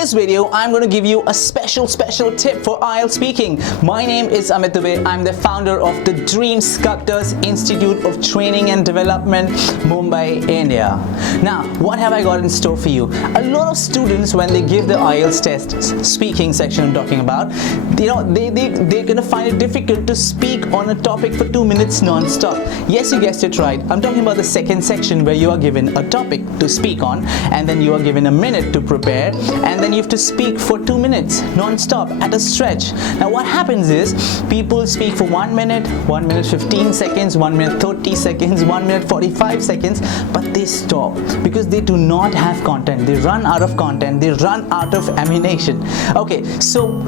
this video, I'm going to give you a special tip for IELTS speaking. My name is Amit Dubey. I'm the founder of the Dream Sculptors Institute of Training and Development, Mumbai, India. Now, what have I got in store for you? A lot of students, when they give the IELTS test, speaking section I'm talking about, they're going to find it difficult to speak on a topic for 2 minutes non-stop. Yes, you guessed it right. I'm talking about the second section where you are given a topic to speak on, and then you are given a minute to prepare, and then you have to speak for 2 minutes non-stop at a stretch. Now what happens is people speak for 1 minute, 1 minute 15 seconds, 1 minute 30 seconds, 1 minute 45 seconds, but they stop because they do not have content. They run out of content, they run out of ammunition. Okay, so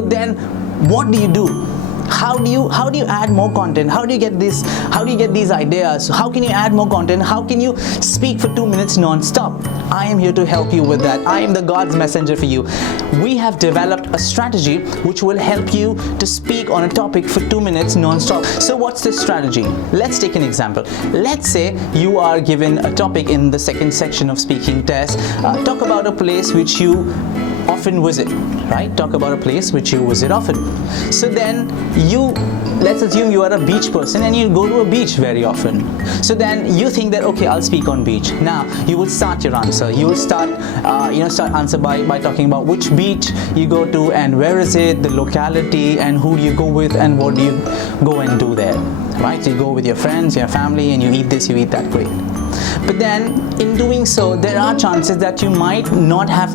then what do you do? How do you add more content? How do you get these ideas? How can you add more content? How can you speak for 2 minutes non-stop? I am here to help you with that. I am the God's messenger for you. We have developed a strategy which will help you to speak on a topic for 2 minutes non-stop. So what's the strategy? Let's take an example. Let's say you are given a topic in the second section of speaking test. Talk about a place which you often visit, right? Talk about a place which you visit often. So then let's assume you are a beach person and you go to a beach very often. So then you think that, okay, I'll speak on beach. Now you will start your answer. You will start answer by talking about which beach you go to and where is it, the locality, and who do you go with and what do you go and do there, right? So you go with your friends, your family, and you eat this, you eat that, great. But then in doing so, there are chances that you might not have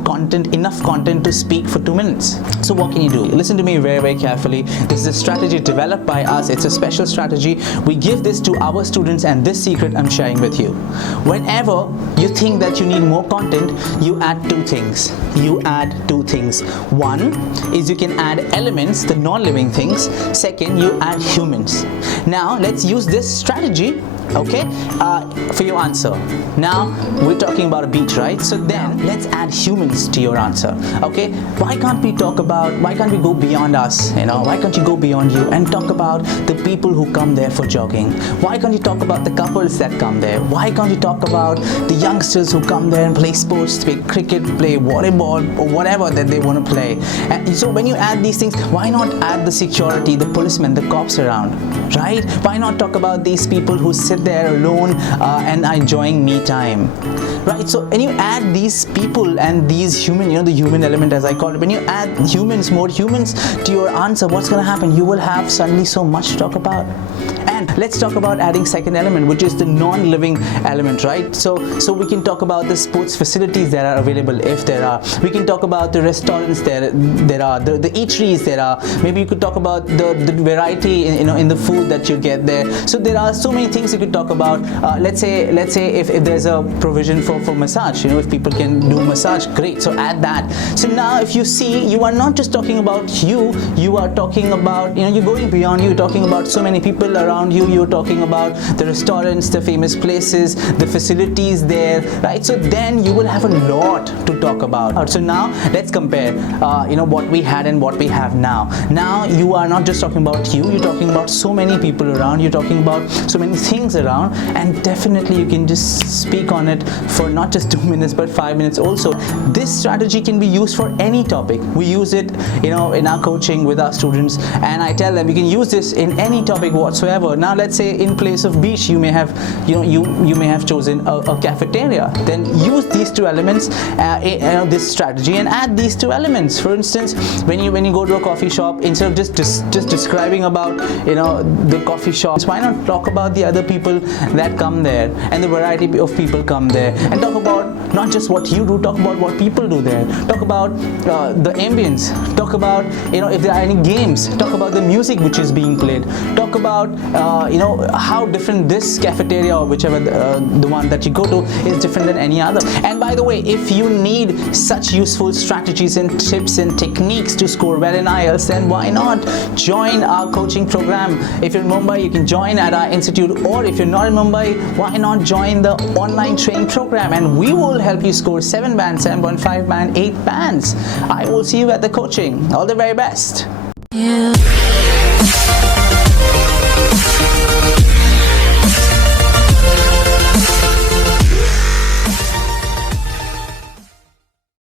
enough content to speak for 2 minutes. So what can you do? Listen to me very, very carefully. This is a strategy developed by us. It's a special strategy. We give this to our students, and this secret I'm sharing with you. Whenever you think that you need more content, you add two things. One is you can add elements, the non-living things. Second, you add humans. Now let's use this strategy, okay, for your answer. Now we're talking about a beach, right? So then let's add humans to your answer. Okay, why can't we go beyond us? Why can't you go beyond you and talk about the people who come there for jogging? Why can't you talk about the couples that come there? Why can't you talk about the youngsters who come there and play sports, play cricket, play volleyball, or whatever that they want to play? And so when you add these things, why not add the security, the policemen, the cops around, right? Why not talk about these people who sit there alone and are enjoying me time, right? So when you add these people and these human, the human element as I call it, when you add more humans to your answer, what's going to happen? You will have suddenly so much to talk about. And let's talk about adding second element, which is the non-living element, right? So we can talk about the sports facilities that are available, if there are. We can talk about the restaurants there are, the eateries there are. Maybe you could talk about the variety in the food that you get there. So there are so many things you could talk about. Let's say if there's a provision for massage, if people can do massage, great. So add that. So now if you see, you are not just talking about you are talking about, you're going beyond you, talking about so many people around you. You're talking about the restaurants, the famous places, the facilities there, right? So then you will have a lot to talk about. So now let's compare what we had and what we have now. Now you are not just talking about you're talking about so many people around, you're talking about so many things around, and definitely you can just speak on it for not just 2 minutes but 5 minutes also. This strategy can be used for any topic. We use it in our coaching with our students, and I tell them you can use this in any topic whatsoever. Now let's say in place of beach you may have you may have chosen a cafeteria. Then use these two elements, this strategy, and add these two elements. For instance, when you go to a coffee shop, instead of just describing about the coffee shops, why not talk about the other people that come there and the variety of people come there, and talk about not just what you do, talk about what people do there. Talk about the ambience. Talk about if there are any games. Talk about the music which is being played. Talk about how different this cafeteria or whichever the one that you go to is different than any other. And by the way, if you need such useful strategies and tips and techniques to score well in IELTS, then why not join our coaching program? If you're in Mumbai, you can join at our institute, or if you're not in Mumbai, why not join the online training program, and we will help you score 7 bands, 7.5 band, 8 bands. I will see you at the coaching. All the very best. Yeah.